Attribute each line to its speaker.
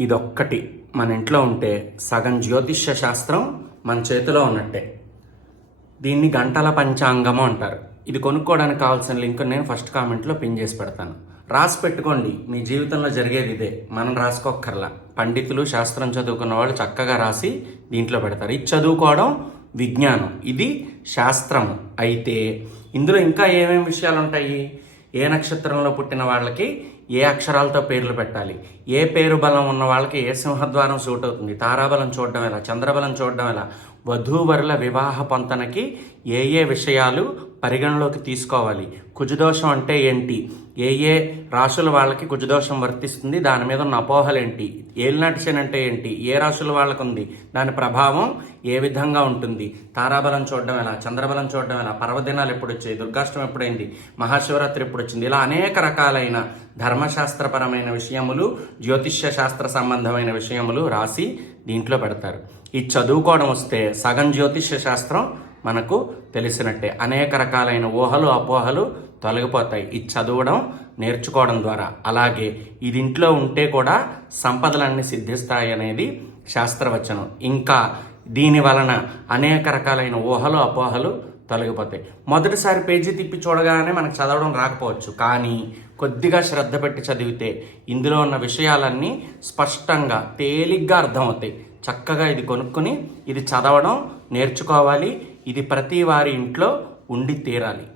Speaker 1: ఇదొక్కటి. మన ఇంట్లో ఉంటే సగం జ్యోతిష్య శాస్త్రం మన చేతిలో ఉన్నట్టే. దీన్ని గంటల పంచాంగము అంటారు. ఇది కొనుక్కోవడానికి కావాల్సిన లింక్ నేను ఫస్ట్ కామెంట్లో పిన్ చేసి పెడతాను. రాసి పెట్టుకోండి. మీ జీవితంలో జరిగేది ఇదే. మనం రాసుకోక్కర్లా. పండితులు శాస్త్రం చదువుకున్న వాళ్ళు చక్కగా రాసి దీంట్లో పెడతారు. ఇది చదువుకోవడం విజ్ఞానం. ఇది శాస్త్రం అయితే ఇందులో ఇంకా ఏమేమి విషయాలు ఉంటాయి ఏ నక్షత్రంలో పుట్టిన వాళ్ళకి ఏ అక్షరాలతో పేర్లు పెట్టాలి? ఏ పేరు బలం ఉన్న వాళ్ళకి ఏ సింహద్వారం సూట్ అవుతుంది? తారాబలం చూడడం ఎలా? చంద్రబలం చూడడం ఎలా? వధూవరుల వివాహ పొంతనకి ఏ ఏ విషయాలు పరిగణలోకి తీసుకోవాలి. కుజదోషం అంటే ఏంటి? ఏ ఏ రాశుల వాళ్ళకి కుజదోషం వర్తిస్తుంది? దాని మీద ఉన్న అపోహలు ఏంటి? ఏలినాటి శని అంటే ఏంటి? ఏ రాశుల వాళ్ళకు ఉంది? దాని ప్రభావం ఏ విధంగా ఉంటుంది? తారాబలం చూడడం ఎలా? చంద్రబలం చూడడం ఎలా? పర్వదినాలు ఎప్పుడు వచ్చాయి? దుర్గాష్టం ఎప్పుడైంది మహాశివరాత్రి ఎప్పుడు వచ్చింది? ఇలా అనేక రకాలైన ధర్మశాస్త్రపరమైన విషయములు జ్యోతిష్య శాస్త్ర సంబంధమైన విషయములు రాసి దీంట్లో పెడతారు. ఇది చదువుకోవడం వస్తే సగం జ్యోతిష్య శాస్త్రం మనకు తెలిసినట్టే. అనేక రకాలైన ఊహలు అపోహలు తొలగిపోతాయి. ఇది చదవడం నేర్చుకోవడం ద్వారా. అలాగే ఇది ఇంట్లో ఉంటే కూడా సంపదలన్నీ సిద్ధిస్తాయి అనేది శాస్త్రవచనం. ఇంకా దీని వలన అనేక రకాలైన ఊహలు అపోహలు తొలగిపోతాయి. మొదటిసారి పేజీ తిప్పి చూడగానే మనకు చదవడం రాకపోవచ్చు. కానీ కొద్దిగా శ్రద్ధ పెట్టి చదివితే ఇందులో ఉన్న విషయాలన్నీ స్పష్టంగా తేలిగ్గా అర్థమవుతాయి. చక్కగా ఇది కొనుక్కొని ఇది చదవడం నేర్చుకోవాలి ఇది ప్రతి వారి ఇంట్లో ఉండి తీరాలి.